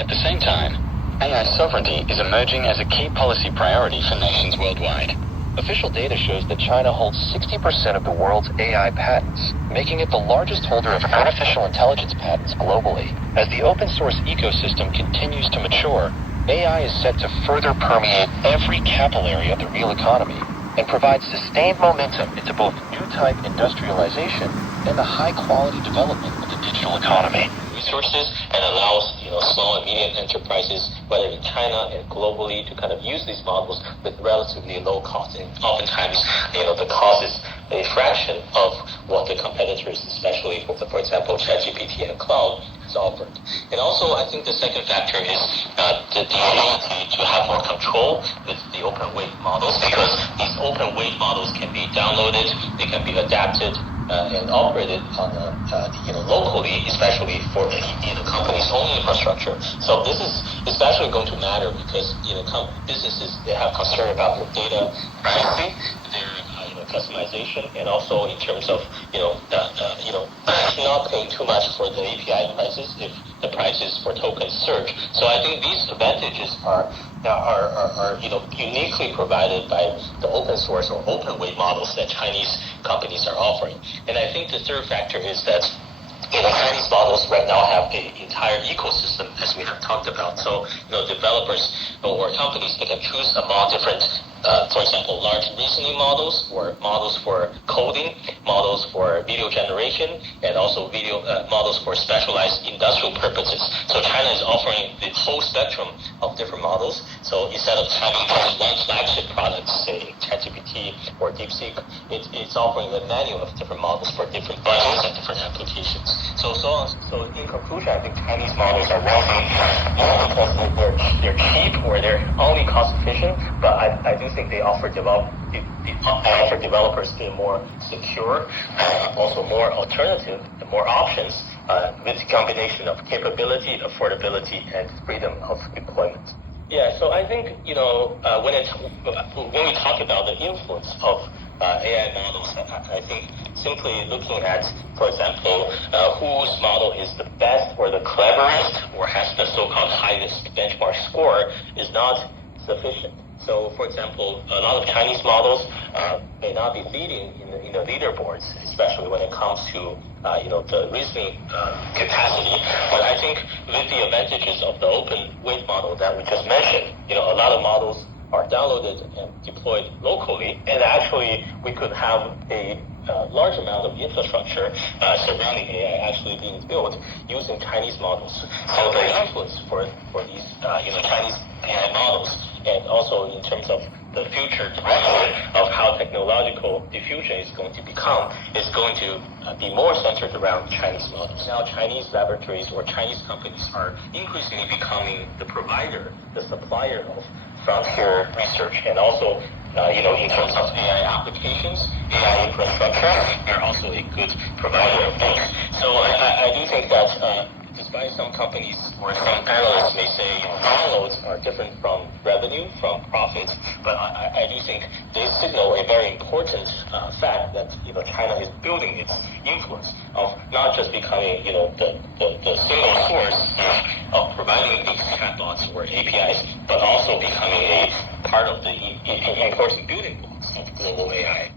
At the same time, AI sovereignty is emerging as a key policy priority for nations worldwide. Official data shows that China holds 60% of the world's AI patents, making it the largest holder of artificial intelligence patents globally. As the open source ecosystem continues to mature, AI is set to further permeate every capillary of the real economy and provide sustained momentum into both new-type industrialization and the high-quality development of the digital economy. Resources and allows small and medium enterprises, whether in China and globally, to kind of use these models with relatively low cost. And oftentimes, the cost is a fraction of what the competitors, especially for example, ChatGPT and cloud, has offered. And also, I think the second factor is the ability to have more control with the open weight models, because these open weight models can be downloaded, they can be adapted and operated on locally, especially for companies' own infrastructure. So this is especially going to matter because businesses, they have concern about their data privacy, their customization, and also in terms of not paying too much for the API prices if the prices for tokens surge. So I think these advantages are uniquely provided by the open source or open weight models that Chinese companies are offering. And I think the third factor is that Chinese models right now have an entire ecosystem, as we have talked about. So developers or companies, they can choose among different, for example, large reasoning models or models for coding, models for video generation, and also video models for specialized industrial purposes. So China is offering the whole spectrum of different models. So instead of having just one flagship product, say ChatGPT or DeepSeek, it's offering a menu of different models for different budgets and different applications. So in conclusion, I think Chinese models are wealthy, not because they're cheap or they're only cost efficient, but I do think they offer developers a more secure, also more alternative, and more options with a combination of capability, affordability, and freedom of deployment. Yeah, so I think when we talk about the influence of AI models, I think simply looking at, for example, whose model is the best or the cleverest or has the so-called highest benchmark score is not sufficient. So, for example, a lot of Chinese models may not be leading in the leaderboards, especially when it comes to the reasoning capacity. But I think with the advantages of the open weight model that we just mentioned, a lot of models are downloaded and deployed locally, and actually we could have a large amount of infrastructure surrounding AI actually being built using Chinese models. So the influence for these Chinese AI models, and also in terms of the future development of how technological diffusion is going to become, is going to be more centered around Chinese models. Now Chinese laboratories or Chinese companies are increasingly becoming the provider, the supplier of frontier research, and also in terms of AI applications, AI infrastructure, they're also a good provider of those. So I do think that despite some companies or some analysts may say downloads are different from revenue, from profits, but I do think they signal a very important fact that China is building its influence of not just becoming the single source of providing these chatbots or APIs, but also becoming a part of the important building blocks of global AI.